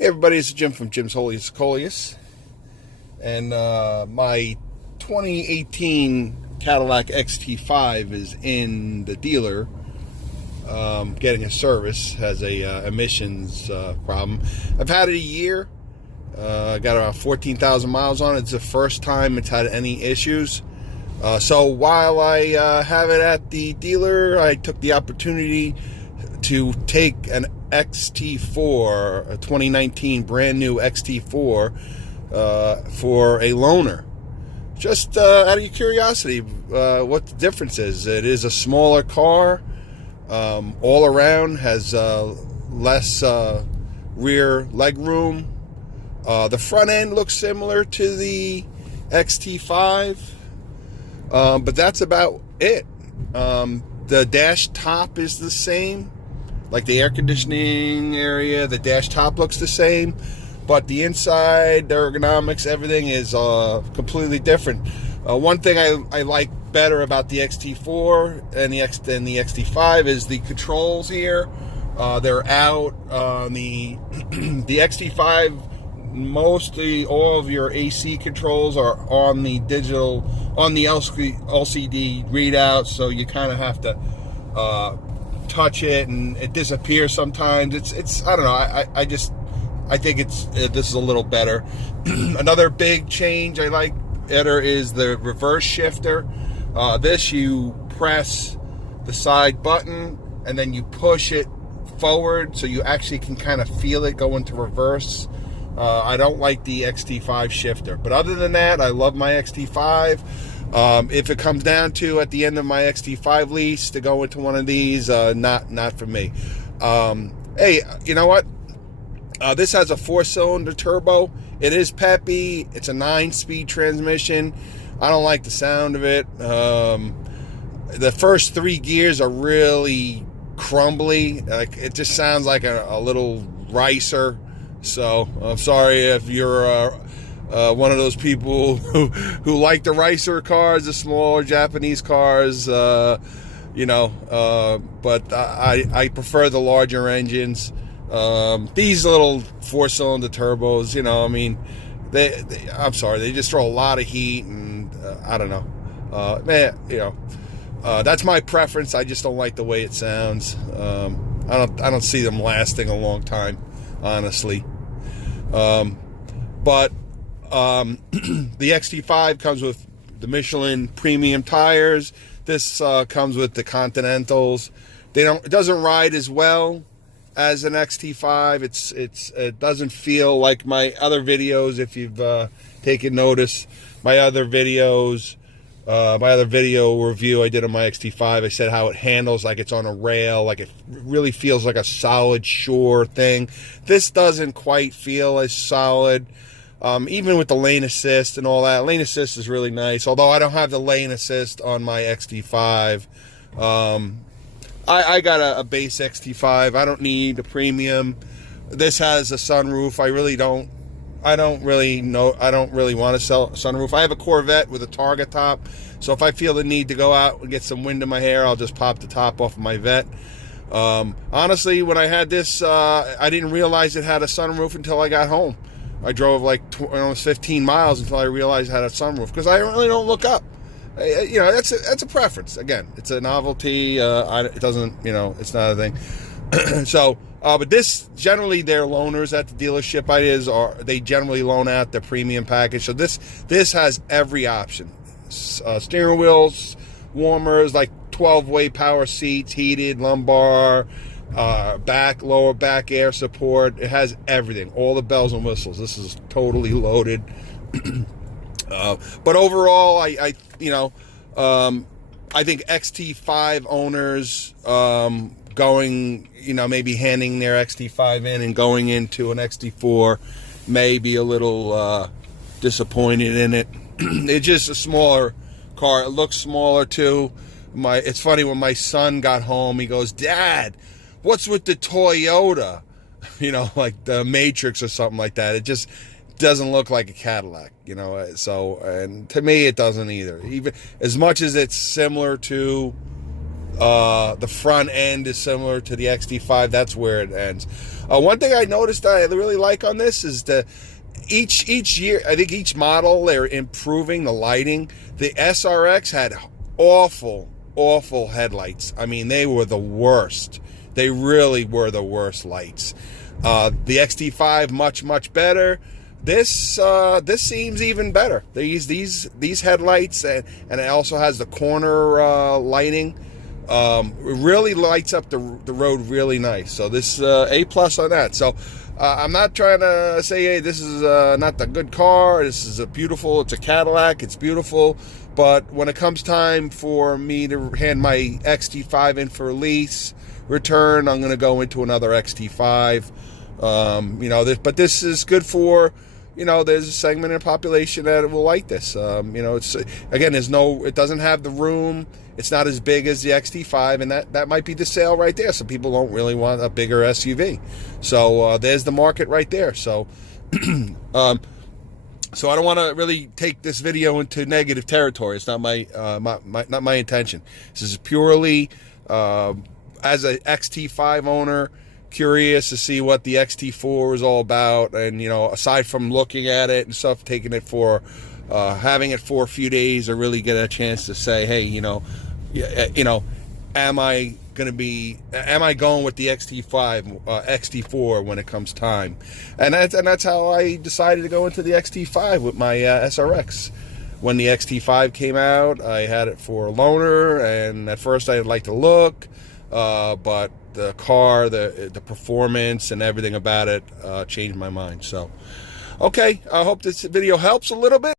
Hey everybody, it's Jim from Jim's Holiest Colius, and my 2018 Cadillac XT5 is in the dealer, getting a service. Has a emissions problem. I've had it a year. I got around 14,000 miles on it. It's the first time it's had any issues. So while I have it at the dealer, I took the opportunity to take an XT4, a 2019 brand new XT4 for a loaner. Just out of curiosity, what the difference is. It is a smaller car, all around, has less rear leg room. The front end looks similar to the XT5, but that's about it. The dash top is the same. Like the air conditioning area, the dash top looks the same, but the inside, the ergonomics, everything is completely different. One thing I like better about the XT4 and the XT5 is the controls here. They're out. The XT5, mostly all of your AC controls are on the digital, on the LCD readout, so you kind of have to touch it and it disappears sometimes. It's I don't know, I think this is a little better. Another big change I like better is the reverse shifter. This, you press the side button and then you push it forward so you actually can kind of feel it go into reverse. I don't like the XT5 shifter, but other than that, I love my XT5. If it comes down to at the end of my XT5 lease to go into one of these, not for me. Hey, you know what? This has a 4-cylinder turbo. It is peppy. It's a 9-speed transmission. I don't like the sound of it. The first 3 gears are really crumbly. Like, it just sounds like a little ricer. So I'm sorry if you're one of those people who like the ricer cars, the smaller Japanese cars, but I prefer the larger engines. These little 4-cylinder turbos, I mean, I'm sorry, they just throw a lot of heat, and I don't know, that's my preference. I just don't like the way it sounds. I don't see them lasting a long time, honestly. But the XT5 comes with the Michelin premium tires. This comes with the Continentals. It doesn't ride as well as an XT5. It doesn't feel like my other videos. If you've taken notice, my other video review I did on my XT5, I said how it handles like it's on a rail, like it really feels like a solid, sure thing. This doesn't quite feel as solid. Even with the lane assist and all that. Lane assist is really nice, although I don't have the lane assist on my XT5. I got a base XT5. I don't need a premium. This has a sunroof. I don't really want to sell a sunroof. I have a Corvette with a Targa top, so if I feel the need to go out and get some wind in my hair, I'll just pop the top off of my Vet. Honestly, when I had this, I didn't realize it had a sunroof until I got home. I drove like almost 15 miles until I realized it had a sunroof, because I really don't look up. That's a preference. Again, it's a novelty. It doesn't, it's not a thing. So, but this, generally their loaners at the dealership they generally loan out the premium package. So this has every option. Steering wheels, warmers, like 12-way power seats, heated, lumbar, lower back air support. It has everything, all the bells and whistles. This is totally loaded. But overall, I think XT5 owners going, maybe handing their XT5 in and going into an XT4 may be a little disappointed in it. It's just a smaller car. It looks smaller too. It's funny, when my son got home, he goes, "Dad, what's with the Toyota?" Like the Matrix or something like that. It just doesn't look like a Cadillac, so, and to me it doesn't either. Even as much as it's similar to The front end is similar to the XT5. That's where it ends. One thing I noticed I really like on this is each year, I think each model, they're improving the lighting. The SRX had awful headlights. I mean, they were the worst. They really were the worst lights. The XT5 much better. This seems even better. These headlights, and it also has the corner lighting. It really lights up the road really nice. So this A+ on that. So I'm not trying to say, hey, this is not the good car. This is it's a Cadillac. It's beautiful. But when it comes time for me to hand my XT5 in for lease return, I'm going to go into another XT5. But this is good for, there's a segment of the population that will like this. It's, again, it doesn't have the room. It's not as big as the XT5, and that might be the sale right there. Some people don't really want a bigger SUV. So there's the market right there. So, so I don't want to really take this video into negative territory. It's not not my intention. This is purely as a XT5 owner, curious to see what the XT4 is all about, and aside from looking at it and stuff, taking it for having it for a few days, or really get a chance to say, hey, am I going with the XT5, XT4 when it comes time? And that's how I decided to go into the XT5 with my SRX. When the XT5 came out, I had it for a loaner, and at first I liked the look, but the car, the performance and everything about it changed my mind. So, okay, I hope this video helps a little bit.